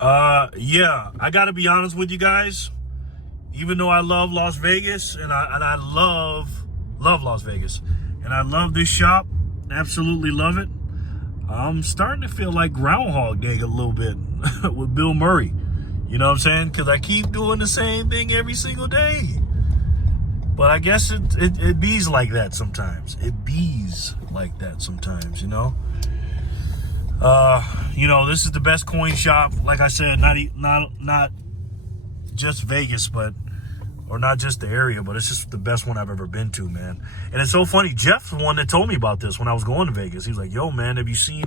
Yeah, I gotta be honest with you guys. Even though I love Las Vegas and I love Las Vegas and I love this shop, absolutely love it. I'm starting to feel like Groundhog Day a little bit with Bill Murray. You know what I'm saying? Because I keep doing the same thing every single day. But I guess it bees like that sometimes. It bees like that sometimes, you know? This is the best coin shop. Like I said, not just Vegas, or not just the area, but it's just the best one I've ever been to, man. And it's so funny. Jeff's the one that told me about this when I was going to Vegas. He was like, "Yo, man, have you seen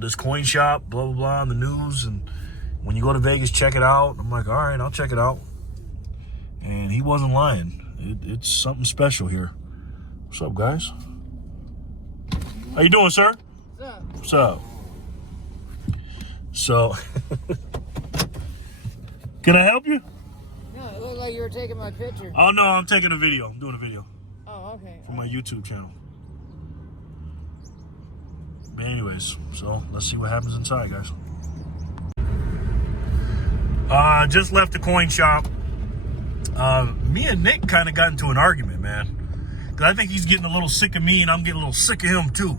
this coin shop? Blah blah blah on the news. And when you go to Vegas, check it out." I'm like, "All right, I'll check it out." And he wasn't lying. It's something special here. What's up, guys? How you doing, sir? What's up? So, can I help you? No, it looked like you were taking my picture. Oh, no, I'm taking a video. I'm doing a video. Oh, okay. For my YouTube channel. But anyways, so let's see what happens inside, guys. Just left the coin shop. Me and Nick kind of got into an argument, man. Because I think he's getting a little sick of me and I'm getting a little sick of him too.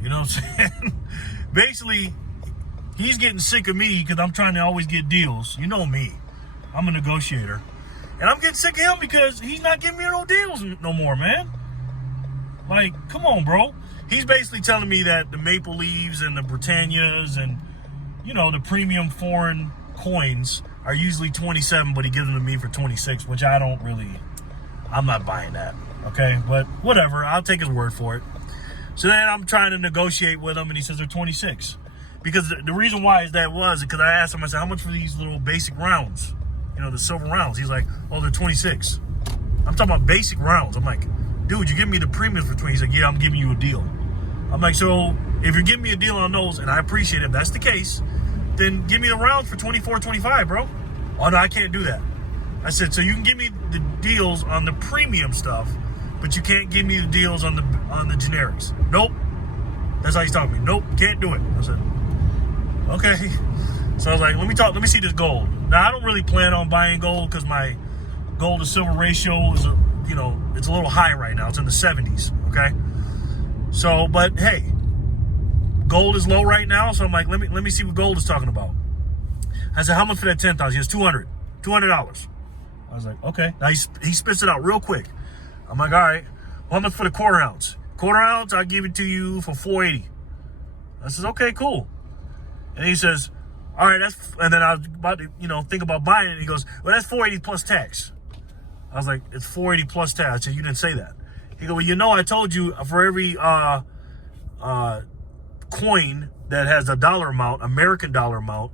You know what I'm saying? Basically, he's getting sick of me because I'm trying to always get deals. You know me. I'm a negotiator. And I'm getting sick of him because he's not giving me no deals no more, man. Like, come on, bro. He's basically telling me that the Maple Leaves and the Britannias and, the premium foreign coins are usually 27, but he gives them to me for 26, which I'm not buying that, okay? But whatever, I'll take his word for it. So then I'm trying to negotiate with him, and he says they're 26. Because the reason why is because I asked him, I said, how much for these little basic rounds? The silver rounds. He's like, oh, they're 26. I'm talking about basic rounds. I'm like, dude, you give me the premiums for 20. He's like, yeah, I'm giving you a deal. I'm like, so if you're giving me a deal on those, and I appreciate it, if that's the case, then give me the rounds for 24, 25, bro. Oh, no, I can't do that. I said, so you can give me the deals on the premium stuff, but you can't give me the deals on the generics. Nope. That's how he's talking to me. Nope, can't do it. I said, okay. So I was like, let me see this gold. Now, I don't really plan on buying gold because my gold to silver ratio is, it's a little high right now. It's in the 70s, okay? So, but hey, gold is low right now, so I'm like, let me see what gold is talking about. I said, how much for that 10,000? He has $200. I was like, okay. Now he spits it out real quick. I'm like, all right. Well, how much for the quarter ounce? Quarter ounce, I'll give it to you for $480. I said, okay, cool. And he says, all right, and then I was about to, think about buying it. And he goes, well, that's $480 plus tax. I was like, it's $480 plus tax. I said, you didn't say that. He goes, well, I told you for every coin that has a dollar amount, American dollar amount,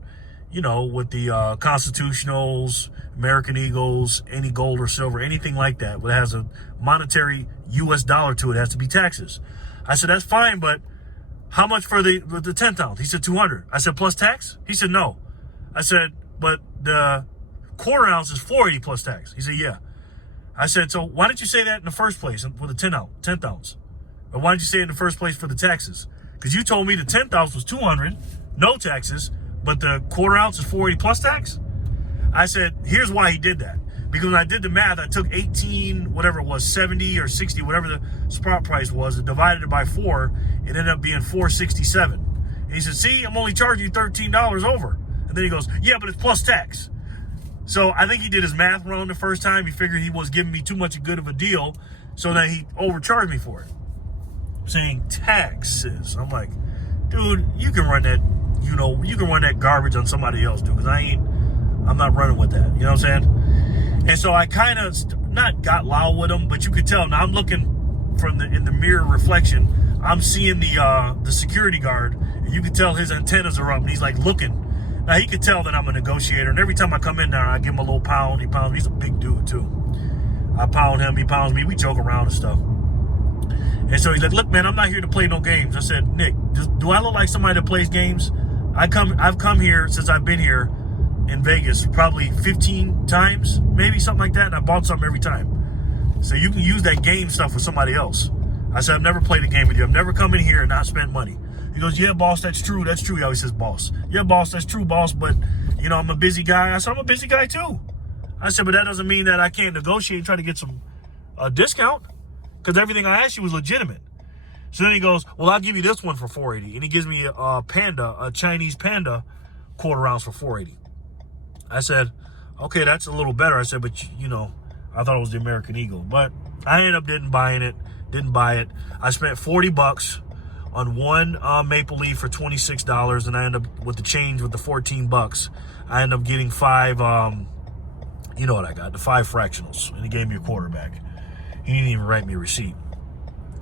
with the constitutionals, American Eagles, any gold or silver, anything like that, that has a monetary U.S. dollar to it, has to be taxes. I said, that's fine, but how much for the 10th ounce? He said, $200. I said, plus tax? He said, no. I said, but the quarter ounce is $480 plus tax. He said, yeah. I said, so why didn't you say that in the first place for the 10th ounce? Or why didn't you say it in the first place for the taxes? Because you told me the 10th ounce was $200, no taxes, but the quarter ounce is $480 plus tax? I said, here's why he did that. Because when I did the math, I took 18, whatever it was, 70 or 60, whatever the spot price was, and divided it by 4, it ended up being $467. And he said, see, I'm only charging you $13 over. And then he goes, yeah, but it's plus tax. So I think he did his math wrong the first time. He figured he was giving me too much good of a deal, so that he overcharged me for it. Saying taxes. I'm like, dude, you can run that, you can run that garbage on somebody else, dude, because I'm not running with that. You know what I'm saying? And so I kind of not got loud with him, but you could tell. Now I'm looking in the mirror reflection. I'm seeing the security guard, and you can tell his antennas are up, and he's like looking. Now he could tell that I'm a negotiator, and every time I come in there, I give him a little pound. He pounds me. He's a big dude too. I pound him, he pounds me. We joke around and stuff. And so he's like, look, man, I'm not here to play no games. I said, Nick, do I look like somebody that plays games? I've come here since I've been here in Vegas probably 15 times, maybe something like that, and I bought something every time. So you can use that game stuff with somebody else. I said, I've never played a game with you. I've never come in here and not spent money. He goes, yeah, boss, that's true. That's true. He always says, boss. Yeah, boss, that's true, boss. But, you know, I'm a busy guy. I said, I'm a busy guy too. I said, but that doesn't mean that I can't negotiate and try to get some discount, because everything I asked you was legitimate. So then he goes, well, I'll give you this one for $4.80. And he gives me a Chinese Panda quarter ounce for $4.80. I said, okay, that's a little better. I said, but, you know, I thought it was the American Eagle. But I ended up didn't buy it. I spent $40 on one Maple Leaf for $26, and I ended up with the change with the $14. I ended up getting 5, you know what I got, the 5 fractionals, and he gave me a quarter back. He didn't even write me a receipt.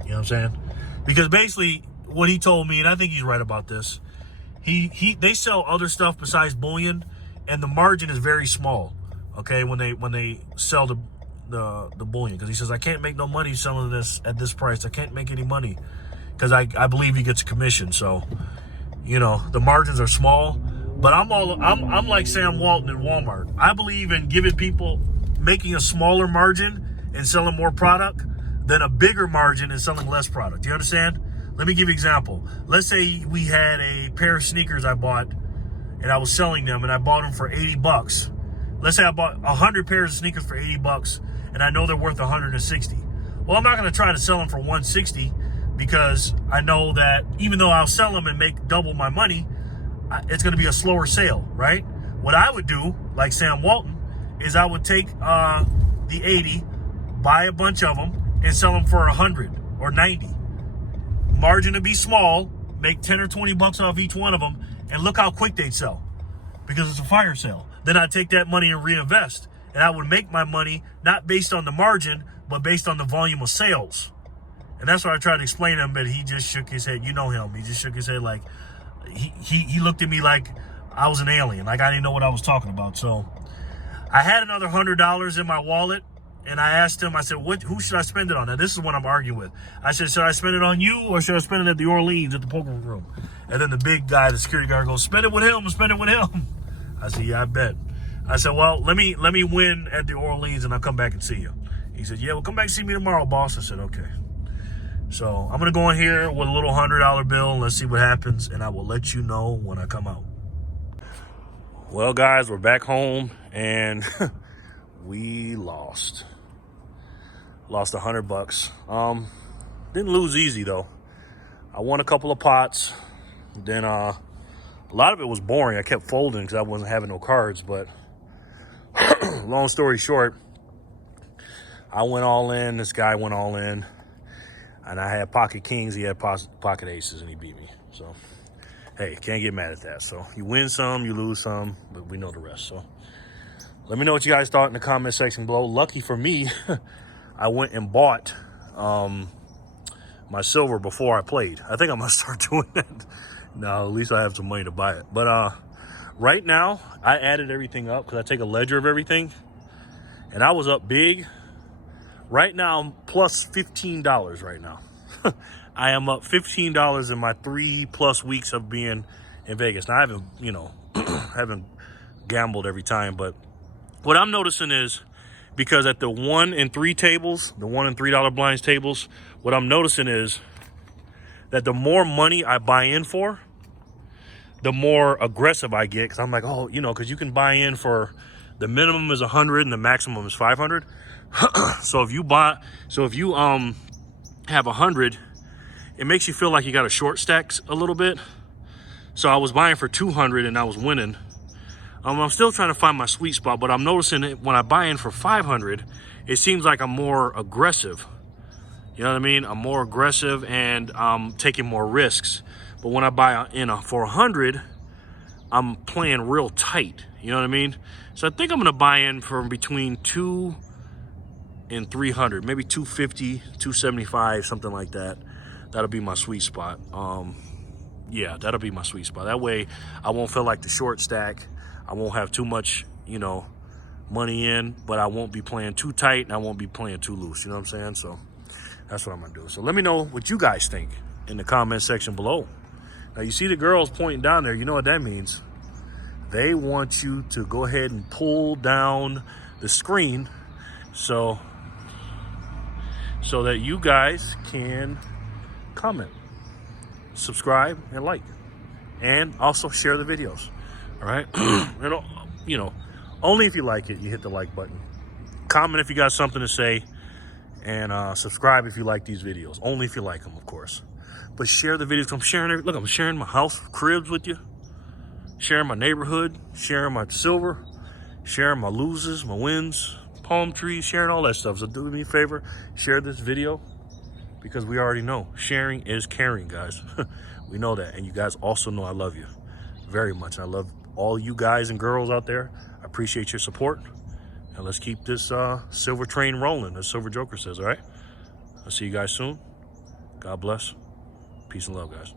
You know what I'm saying? Because basically what he told me, and I think he's right about this, they sell other stuff besides bullion, and the margin is very small. Okay, when they sell the bullion, because he says, I can't make no money selling this at this price. I can't make any money because I believe he gets a commission. So, you know, the margins are small. But I'm like Sam Walton in Walmart. I believe in giving people, making a smaller margin and selling more product than a bigger margin and selling less product. Do you understand? Let me give you an example. Let's say we had a pair of sneakers I bought, and I was selling them, and I bought them for $80. Let's say I bought 100 pairs of sneakers for $80, and I know they're worth $160. Well, I'm not going to try to sell them for $160, because I know that even though I'll sell them and make double my money, it's going to be a slower sale, right? What I would do, like Sam Walton, is I would take the 80, buy a bunch of them, and sell them for 100 or 90. Margin to be small, make 10 or 20 bucks off each one of them, and look how quick they'd sell, because it's a fire sale. Then I'd take that money and reinvest, and I would make my money not based on the margin, but based on the volume of sales. And that's what I tried to explain to him, but he just shook his head. You know him. He just shook his head like, he looked at me like I was an alien, like I didn't know what I was talking about. So I had another $100 in my wallet, and I asked him, I said, who should I spend it on? Now, this is what I'm arguing with. I said, should I spend it on you, or should I spend it at the Orleans at the poker room? And then the big guy, the security guard, goes, spend it with him, spend it with him. I said, yeah, I bet. I said, well, let me win at the Orleans, and I'll come back and see you. He said, yeah, well, come back and see me tomorrow, boss. I said, okay. So I'm going to go in here with a little $100 bill, and let's see what happens, and I will let you know when I come out. Well, guys, we're back home, and we lost $100. Didn't lose easy, though. I won a couple of pots. Then a lot of it was boring. I kept folding because I wasn't having no cards. But long story short, I went all in. This guy went all in. And I had pocket kings. He had pocket aces, and he beat me. So, hey, can't get mad at that. So you win some, you lose some, but we know the rest. So let me know what you guys thought in the comment section below. Lucky for me, I went and bought my silver before I played. I think I'm going to start doing that. No, at least I have some money to buy it. But right now, I added everything up because I take a ledger of everything. And I was up big. Right now, I'm plus $15 right now. I am up $15 in my 3+ weeks of being in Vegas. Now, I haven't, you know, haven't gambled every time. But what I'm noticing is, because at the 1 and 3 tables, the $1 and $3 blinds tables, what I'm noticing is that the more money I buy in for, the more aggressive I get. Because I'm like, oh, you know, because you can buy in for, the minimum is 100 and the maximum is 500. So if you have 100, it makes you feel like you got to short stacks a little bit. So I was buying for 200 and I was winning. I'm still trying to find my sweet spot, but I'm noticing that when I buy in for 500, it seems like I'm more aggressive. You know what I mean? I'm more aggressive and I'm taking more risks. But when I buy in for 100, I'm playing real tight. You know what I mean? So I think I'm going to buy in for between 2 and 300, maybe 250, 275, something like that. That'll be my sweet spot. Yeah, that'll be my sweet spot. That way I won't feel like the short stack. I won't have too much, you know, money in, but I won't be playing too tight and I won't be playing too loose. You know what I'm saying? So that's what I'm going to do. So let me know what you guys think in the comment section below. Now, you see the girls pointing down there. You know what that means. They want you to go ahead and pull down the screen so that you guys can comment. subscribe, and like. And also share the videos. All right? And, you know, only if you like it, you hit the like button. Comment if you got something to say. And subscribe if you like these videos. Only if you like them, of course. But share the videos. I'm sharing. Look, I'm sharing my house cribs with you. Sharing my neighborhood. Sharing my silver. Sharing my loses, my wins, palm trees. Sharing all that stuff. So do me a favor. Share this video. Because we already know. Sharing is caring, guys. We know that. And you guys also know I love you very much. I love all you guys and girls out there. I appreciate your support. And let's keep this silver train rolling, as Silver Joker says, all right? I'll see you guys soon. God bless. Peace and love, guys.